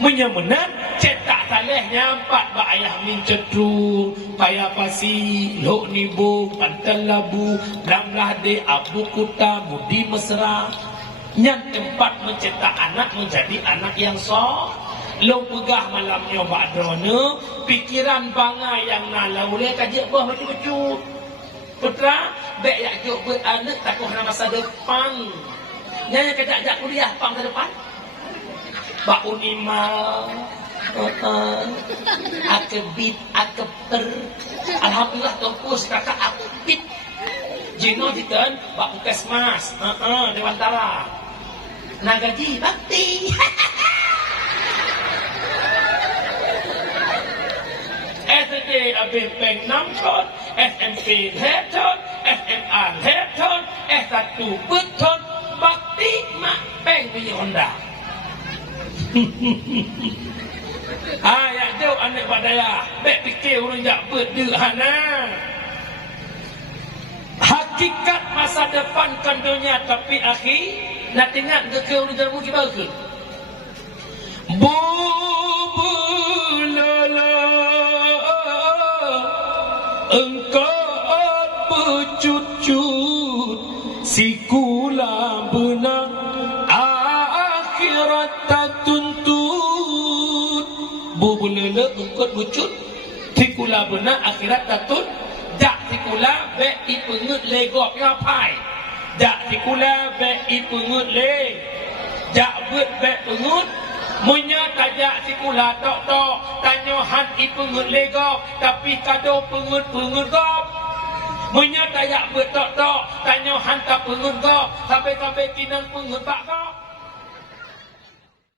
menyemenan cetak talehnya 4 bak ayah min cetru payah pasi lok nibu pantal labu belamlah de abu kuta mudi mesra yang tempat mencetak anak menjadi anak yang soleh. Lo pegah malamnya ba'dona pikiran bangai yang nalau le kajik bah baju-baju putra bek yak juk beranak takut nak masa depan nyanya kajak kuliah pang masa depan bak unimal akebit akeper alhamdulillah topus kakak akebit jino dikan bak puskesmas dewantara nah gaji bakti SD habis peng 6 ton, SMP 5 ton, SMA 5 ton, S1 beton, bakti mak peng punya Honda. Ya jauh anak badaya, bek fikir orang jak berdehana. Hakikat masa depan kan dunia tapi akhir nak tengok ke orang jamu kita ke. Engkau bercucut sikula benang akhirat tak tuntut bubulele engkau bercut sikula benang akhirat tak tuntut dak sikula be ipengut legop ngapai dak sikula be ipengut le dak bet be pengut munya tajak sikula tok-tok tanyohan ipengut legop tapi kado pengut-pengut gop munya tajak betok-tok tanyohan tak pengut gop sampai-sampai kinang pengut bak gop